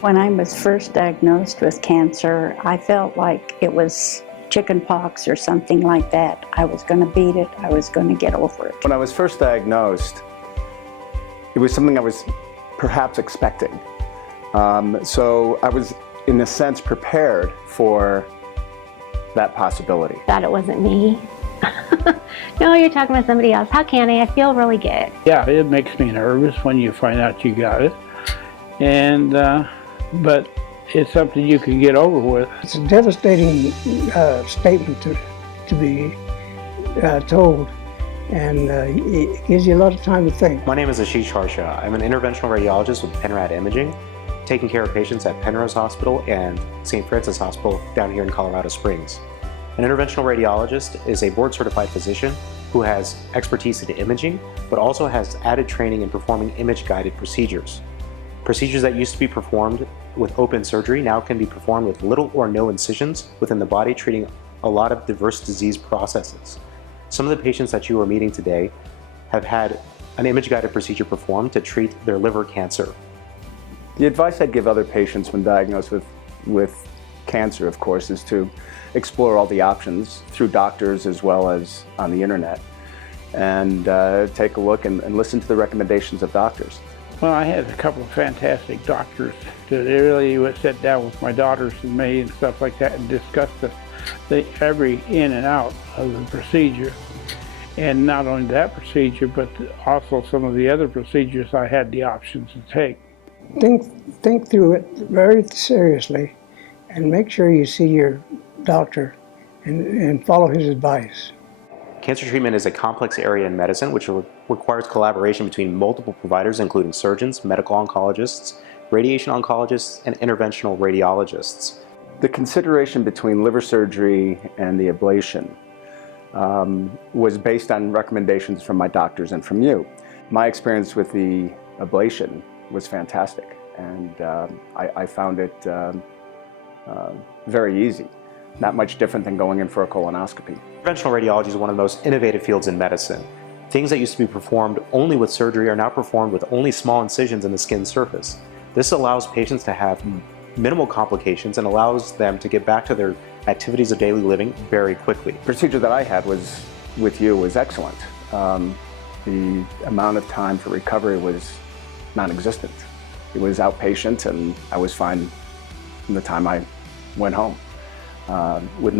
When I was first diagnosed with cancer, I felt like it was chicken pox or something like that. I was going to beat it. I was going to get over it. When I was first diagnosed, it was something I was perhaps expecting. So I was, in a sense, prepared for that possibility. Thought it wasn't me. No, you're talking about somebody else. How can I? I feel really good. Yeah, it makes me nervous when you find out you got it. And, but it's something you can get over with. It's a devastating statement to be told, and it gives you a lot of time to think. My name is Asheesh Harsha. I'm an interventional radiologist with Penrose Imaging, taking care of patients at Penrose Hospital and St. Francis Hospital down here in Colorado Springs. An interventional radiologist is a board-certified physician who has expertise in imaging, but also has added training in performing image-guided procedures. Procedures that used to be performed with open surgery now can be performed with little or no incisions within the body, treating a lot of diverse disease processes. Some of the patients that you are meeting today have had an image-guided procedure performed to treat their liver cancer. The advice I'd give other patients when diagnosed with cancer, of course, is to explore all the options through doctors as well as on the internet, and take a look and listen to the recommendations of doctors. Well, I had a couple of fantastic doctors that really would sit down with my daughters and me and stuff like that and discuss every in and out of the procedure. And not only that procedure, but also some of the other procedures I had the options to take. Think through it very seriously and make sure you see your doctor and follow his advice. Cancer treatment is a complex area in medicine which requires collaboration between multiple providers, including surgeons, medical oncologists, radiation oncologists, and interventional radiologists. The consideration between liver surgery and the ablation was based on recommendations from my doctors and from you. My experience with the ablation was fantastic, and I found it very easy. Not much different than going in for a colonoscopy. Interventional radiology is one of the most innovative fields in medicine. Things that used to be performed only with surgery are now performed with only small incisions in the skin surface. This allows patients to have minimal complications and allows them to get back to their activities of daily living very quickly. The procedure that I had with you was excellent. The amount of time for recovery was non-existent. It was outpatient, and I was fine from the time I went home. With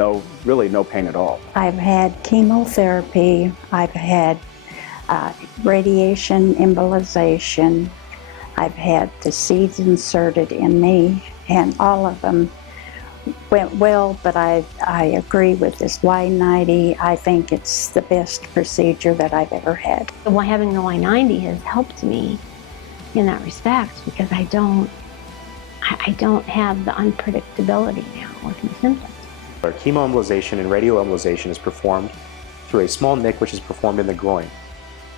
really no pain at all. I've had chemotherapy, I've had radiation embolization, I've had the seeds inserted in me, and all of them went well, but I agree with this Y90. I think it's the best procedure that I've ever had. Having the Y90 has helped me in that respect because I don't have the unpredictability now with my symptoms. Our chemoembolization and radioembolization is performed through a small nick which is performed in the groin.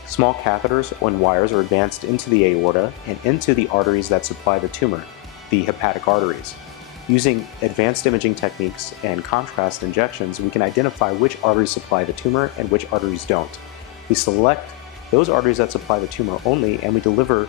Small catheters and wires are advanced into the aorta and into the arteries that supply the tumor, the hepatic arteries. Using advanced imaging techniques and contrast injections, we can identify which arteries supply the tumor and which arteries don't. We select those arteries that supply the tumor only, and we deliver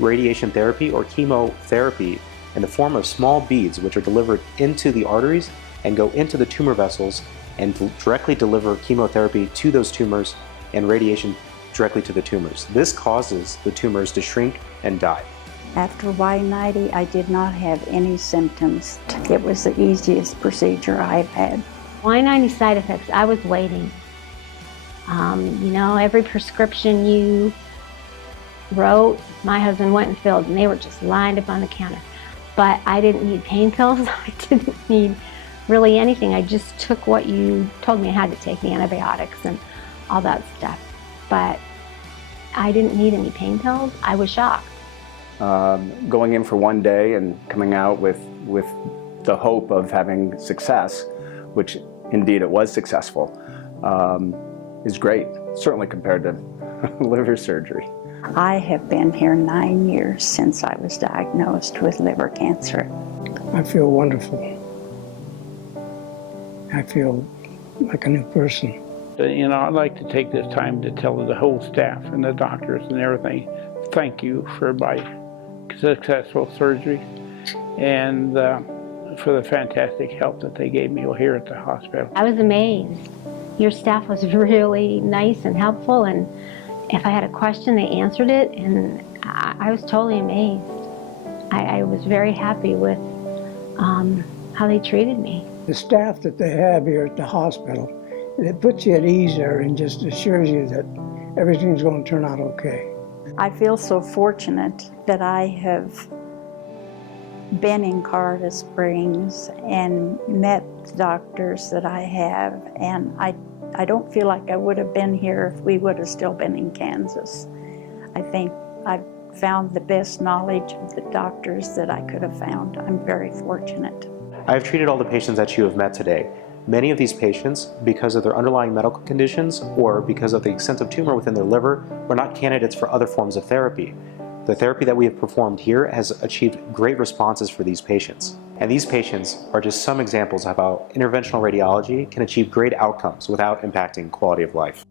radiation therapy or chemotherapy in the form of small beads which are delivered into the arteries and go into the tumor vessels and directly deliver chemotherapy to those tumors and radiation directly to the tumors. This causes the tumors to shrink and die. After Y90, I did not have any symptoms. It was the easiest procedure I've had. Y90 side effects, I was waiting. Every prescription you wrote, my husband went and filled, and they were just lined up on the counter. But I didn't need pain pills. I didn't need really anything. I just took what you told me I had to take, the antibiotics and all that stuff. But I didn't need any pain pills. I was shocked. Going in for one day and coming out with the hope of having success, which indeed it was successful, is great, certainly compared to liver surgery. I have been here 9 years since I was diagnosed with liver cancer. I feel wonderful. I feel like a new person. I'd like to take this time to tell the whole staff and the doctors and everything, thank you for my successful surgery. and for the fantastic help that they gave me here at the hospital. I was amazed. Your staff was really nice and helpful, and if I had a question, they answered it, and I was totally amazed. I was very happy with how they treated me. The staff that they have here at the hospital, it puts you at ease there and just assures you that everything's going to turn out okay. I feel so fortunate that I have been in Colorado Springs and met the doctors that I have, and I don't feel like I would have been here if we would have still been in Kansas. I think I've found the best knowledge of the doctors that I could have found. I'm very fortunate. I have treated all the patients that you have met today. Many of these patients, because of their underlying medical conditions or because of the extensive tumor within their liver, were not candidates for other forms of therapy. The therapy that we have performed here has achieved great responses for these patients. And these patients are just some examples of how interventional radiology can achieve great outcomes without impacting quality of life.